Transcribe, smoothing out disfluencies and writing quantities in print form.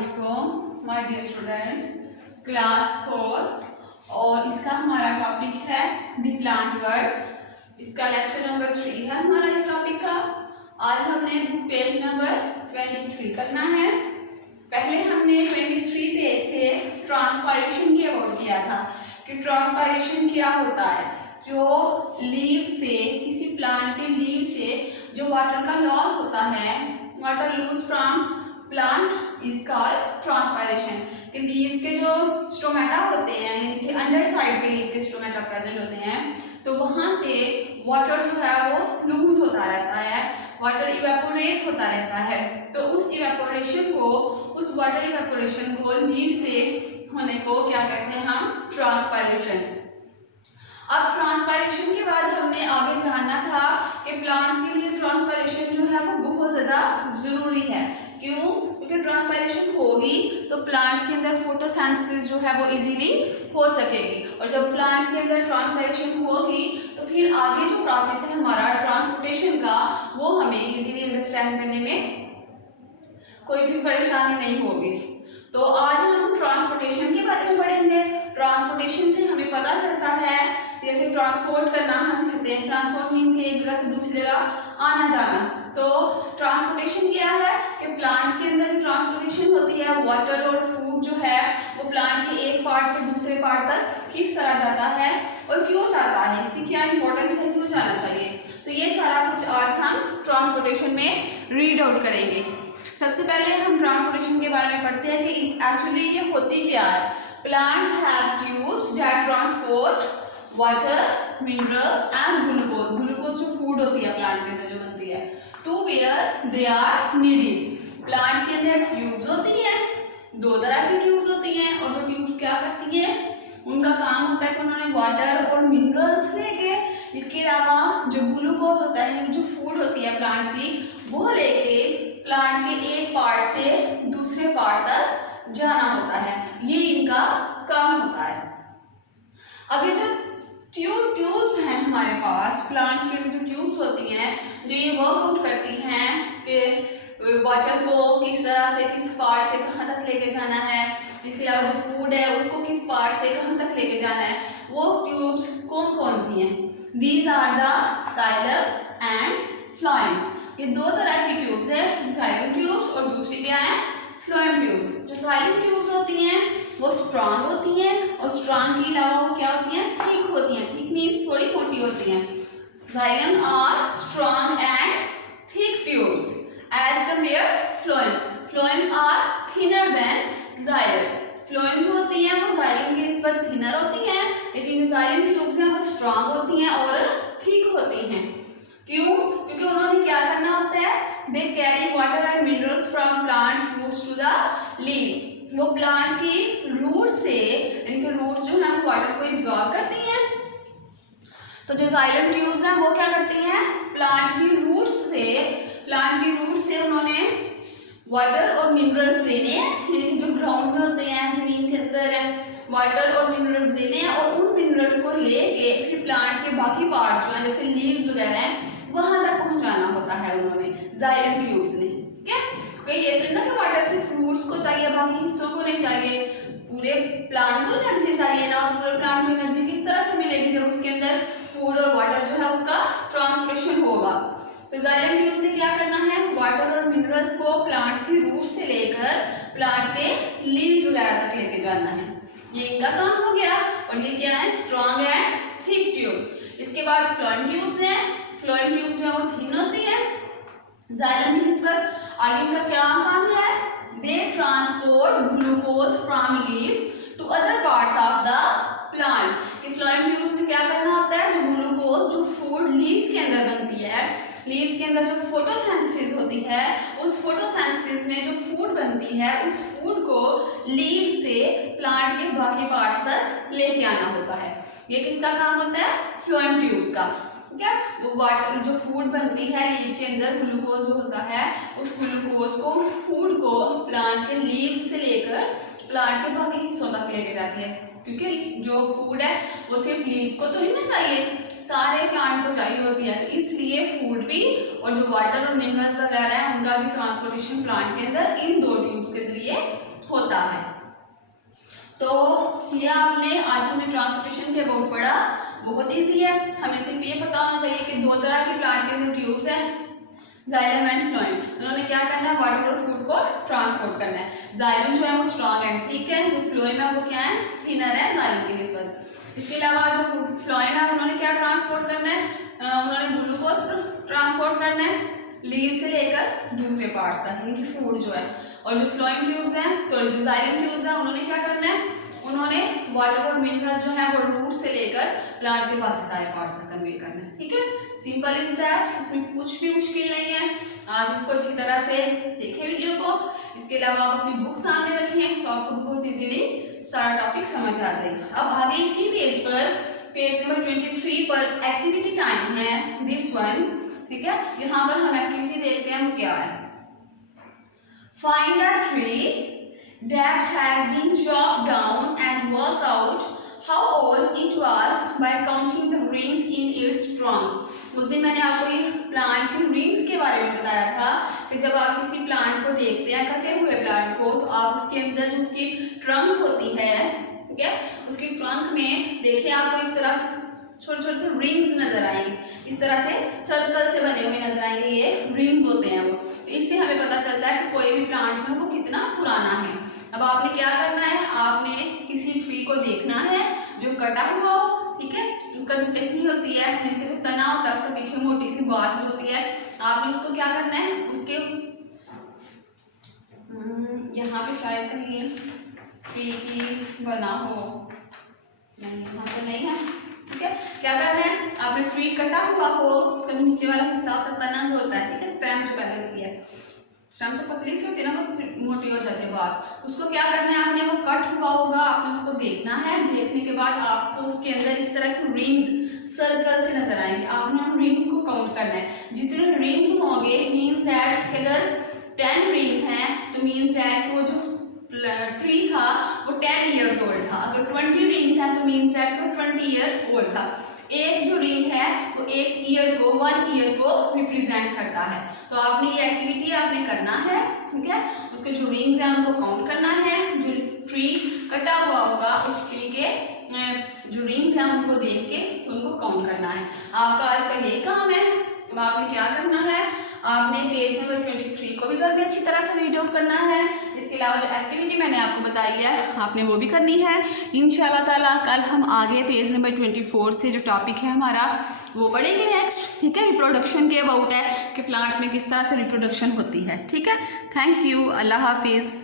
अस्सलामुअलैकुम my dear students, class 4 और इसका हमारा टॉपिक है द प्लांट वर्ल्ड। इसका लेक्चर नंबर 3 है हमारा इस टॉपिक का। आज हमने बुक पेज नंबर 23 करना है। पहले हमने 23 पेज से ट्रांसपायरेशन की अबाउट किया था कि ट्रांसपायरेशन क्या होता है। जो लीव से, किसी प्लांट के लीव से जो वाटर का लॉस होता है, water lose from plant is called transpiration. कि लीव्स के जो स्टोमेटा होते हैं, यानी कि अंडर साइड में लीव के स्टोमेटा प्रेजेंट होते हैं, तो वहां से वाटर जो है वो लूज होता रहता है, वाटर इवेपोरेट होता रहता है। तो उस इवेपोरेशन को, उस वाटर इवेपोरेशन को लीव से होने को क्या कहते हैं हम? ट्रांसपायरेशन। अब ट्रांसपायरेशन के बाद हमने आगे जानना था कि प्लांट्स के लिए ट्रांसपायरेशन जो है वो बहुत ज़्यादा ज़रूरी है। क्यों? क्योंकि ट्रांसपायरेशन होगी तो प्लांट्स के अंदर फोटोसिंथेसिस जो है वो इजीली हो सकेगी, और जब प्लांट्स के अंदर ट्रांसपायरेशन होगी तो फिर आगे जो प्रोसेस है हमारा ट्रांसपोर्टेशन का, वो हमें इजीली अंडरस्टैंड करने में कोई भी परेशानी नहीं होगी। तो आज हम ट्रांसपोर्टेशन के बारे में पढ़ेंगे। ट्रांसपोर्टेशन से हमें पता चलता है, जैसे ट्रांसपोर्ट करना हम कहते हैं, ट्रांसपोर्ट मीन के एक जगह से दूसरी जगह आना जाना। तो ट्रांसपोर्टेशन क्या है कि प्लांट्स के अंदर ट्रांसपोर्टेशन होती है, वाटर और फूड जो है वो प्लांट के एक पार्ट से दूसरे पार्ट तक किस तरह जाता है और क्यों जाता है, इसकी क्या इंपॉर्टेंस है, क्यों जाना चाहिए। तो ये सारा कुछ आज हम ट्रांसपोर्टेशन में रीड आउट करेंगे। सबसे पहले हम ट्रांसपोर्टेशन के बारे में पढ़ते हैं कि एक्चुअली ये होती क्या है। Plants have tubes that transport water, minerals and glucose. Glucose जो फूड होती है प्लांट के अंदर जो बनती है, to where they are needed. Plants के अंदर ट्यूब्स होती हैं, दो तरह की ट्यूब्स होती हैं, और वो ट्यूब्स क्या करती हैं, उनका काम होता है कि उन्होंने वाटर और मिनरल्स लेके, इसके अलावा जो ग्लूकोज होता है, जो फूड होती है प्लांट की, वो लेके प्लांट के एक पार्ट से दूसरे पार्ट तक जाना होता है। ये इनका काम होता है। अब ये जो ट्यूब्स हैं हमारे पास, प्लांट्स की जो ट्यूब्स होती हैं, जो ये वर्कआउट करती हैं कि वाटर को किस तरह से, किस पार्ट से कहाँ तक लेके जाना है, इसके अलावा जो फूड है उसको किस पार्ट से कहाँ तक लेके जाना है, वो ट्यूब्स कौन कौन सी हैं? These are the xylem and phloem. ये दो तरह की ट्यूब्स हैं, जाइलम ट्यूब्स और दूसरी क्या है? Phloem tubes. जो जाइलम ट्यूब्स होती हैं वो स्ट्रांग होती हैं, और स्ट्रांग के अलावा वो क्या होती हैं? थिक होती हैं। थिक मीन्स थोड़ी मोटी होती हैं। Xylem are strong and thick tubes as compared phloem. Phloem are thinner than xylem. Phloem जो होती हैं वो जाइलम की निस्बत थिनर होती हैं, लेकिन जो जाइलम ट्यूब्स हैं वो स्ट्रांग होती हैं और थिक होती हैं। क्यों? क्योंकि उन्होंने क्या करना होता है, they carry water and minerals from plants roots to the leave. वो प्लांट की रूट से, इनके रूट्स जो हैं वो वाटर को एब्जॉर्ब करती हैं। तो जो जाइलम ट्यूब्स हैं वो क्या करती हैं, प्लांट की रूट से उन्होंने वाटर और मिनरल्स लेने हैं, यानी कि जो ग्राउंड में होते हैं, जमीन के अंदर है, वाटर और मिनरल्स लेने हैं, और उन मिनरल्स को लेके फिर प्लांट के बाकी पार्ट जो हैं, जैसे लीव्स वगैरह हैं, वहां तक पहुंचाना होता है उन्होंने, जाइलम ट्यूब्स ने। ठीक है? क्योंकि ये तो ना कि वाटर सिर्फ रूट्स को चाहिए, बाकी हिस्सों को नहीं चाहिए, पूरे प्लांट को एनर्जी चाहिए ना। और पूरे प्लांट को एनर्जी किस तरह से मिलेगी? जब उसके अंदर फूड और वाटर जो है उसका ट्रांसपोर्टेशन होगा। तो जाइलम ट्यूब्स ने क्या करना है, वाटर और मिनरल्स को प्लांट्स की रूट से लेकर प्लांट के लीव्स वगैरह तक लेके जाना है। ये इनका काम हो गया। और ये क्या है? Strong and thick tubes. इसके बाद फ्लोएम ट्यूब्स हैं। फ्लोएम ट्यूब्स जो है वो थिन होती है जाइलम की निस्बत। आगे इनका क्या काम है? They transport glucose from leaves to other parts of the plant. कि फ्लोएम ट्यूब्स में क्या करना होता है, जो ग्लूकोज, जो फूड लीव्स के अंदर बनती है, लीव्स के अंदर जो फोटोसिंथेसिस होती है, उस फोटोसिंथेसिस में जो फूड बनती है, उस फूड को लीव से प्लांट के बाकी पार्ट्स तक लेके आना होता है। ये किसका काम होता है? फ्लोएम ट्यूब्स का। ठीक है? वो वाटर, जो फूड बनती है लीव के अंदर, ग्लूकोज जो होता है, उस ग्लूकोज को, उस फूड को प्लांट के लीव्स से लेकर प्लांट के बाकी हिस्सों तक लेके जाती है। क्योंकि जो फूड है वो सिर्फ लीव्स को तो नहीं ना चाहिए, सारे प्लांट को चाहिए होती है। तो इसलिए फूड भी और जो वाटर और मिनरल्स वगैरह है उनका भी ट्रांसपोर्टेशन प्लांट के अंदर इन दो ट्यूब के जरिए किया आपने। आज हमने ट्रांसपोर्टेशन के अबाउट पढ़ा, बहुत ईजी है। हमें सिर्फ ये पता होना चाहिए कि दो तरह के प्लांट के अंदर ट्यूब्स हैं, जाइलम एंड फ्लोएम। उन्होंने क्या करना है, वाटर और फूड को ट्रांसपोर्ट करना है। जाइलम जो है वो स्ट्रॉन्ग एंड थिक है, जो फ्लोएम है वो क्या है, थिनर है जाइलम की निस्बत। इसके अलावा जो फ्लोएम है उन्होंने क्या ट्रांसपोर्ट करना है, उन्होंने ग्लूकोज ट्रांसपोर्ट करना है लीव से लेकर दूसरे पार्ट्स तक, यानी कि फूड जो है। और जो फ्लोएम ट्यूब्स हैं, सॉरी जो जाइलम ट्यूब्स हैं, उन्होंने क्या करना है, उन्होंने वाटर और मिनरल्स जो है वो रूट से लेकर प्लांट के बाकी सारे पार्ट्स तक कन्वे करना है। ठीक है, सिंपल इज दैट, इसमें कुछ भी मुश्किल नहीं है। आप इसको अच्छी तरह से देखें वीडियो को। इसके अलावा आप अपनी बुक सामने रखें तो आपको बहुत इजीली सारा टॉपिक समझ आ जाएगा। अब आगे इसी पेज पर, पेज नंबर 23 पर एक्टिविटी टाइम है दिस वन। ठीक है, यहाँ पर हम एक्टिविटी देखते हैं वो क्या है। Find a tree that has been chopped down and work out how old it was by counting the rings in its trunks। उस दिन मैंने आपको ये प्लांट के रिंग्स के बारे में बताया था कि जब आप किसी प्लांट को देखते हैं, कटे हुए प्लांट को, तो आप उसके अंदर जो उसकी ट्रंक होती है, ठीक है, उसकी ट्रंक में देखिए आपको इस तरह से छोटे छोटे से रिंग्स नजर आएंगे, इस तरह से सर्कल से बने हुए नजर आएंगे, ये रिंग्स होते हैं वो। तो इससे हमें पता चलता है कि कोई भी प्लांट जो है वो कितना पुराना है। अब आपने क्या करना है, आपने किसी ट्री को देखना है जो कटा हुआ हो, ठीक है, उसका जो टहनी होती है, जिनके जो तना होता है, उसका पीछे मोटी सी बात होती है, आपने उसको क्या करना है, उसके यहाँ पे शायद कहीं ट्री की बना हो, नहीं यहाँ तो नहीं है। ठीक है, क्या करना है, आपने ट्री कटा हुआ हो, उसका जो नीचे वाला हिस्सा होता है, तना जो होता है, ठीक है, स्टेम जो पहले होती है, स्टेम तो पतली सी होती है ना, वो मोटी हो जाती है बात, उसको क्या करना है, आपने वो कट हुआ होगा, आपने उसको देखना है। देखने के बाद आपको उसके अंदर इस तरह से रिंग्स सर्कल से नजर आएंगे, आपने उन रिंग्स को काउंट करना है। जितने रिंग्स होंगे मीन्स दैट अगर 10 रिंग्स हैं तो मीन्स दैट वो जो ट्री था वो 10 ईयर्स ओल्ड था। अगर 20 रिंग्स हैं तो मीन्स दैट वो 20 ईयर ओल्ड था। एक जो रिंग है वो एक ईयर को, 1 ईयर को रिप्रेजेंट करता है। तो आपने ये एक्टिविटी आपने करना है, ठीक है, उसके जो रिंग्स हैं उनको काउंट करना है। जो ट्री कटा हुआ होगा उस ट्री के जो रिंग्स हैं उनको देख के उनको काउंट करना है। आपका आज का ये काम है। अब आपने क्या करना है, आपने पेज नंबर 23 को भी घर में अच्छी तरह से रीड आउट करना है। इसके अलावा जो एक्टिविटी मैंने आपको बताई है आपने वो भी करनी है। इंशाल्लाह ताला कल हम आगे पेज नंबर 24 से जो टॉपिक है हमारा वो पढ़ेंगे नेक्स्ट। ठीक है, रिप्रोडक्शन के अबाउट है कि प्लांट्स में किस तरह से रिप्रोडक्शन होती है। ठीक है, थैंक यू, अल्लाह हाफिज़।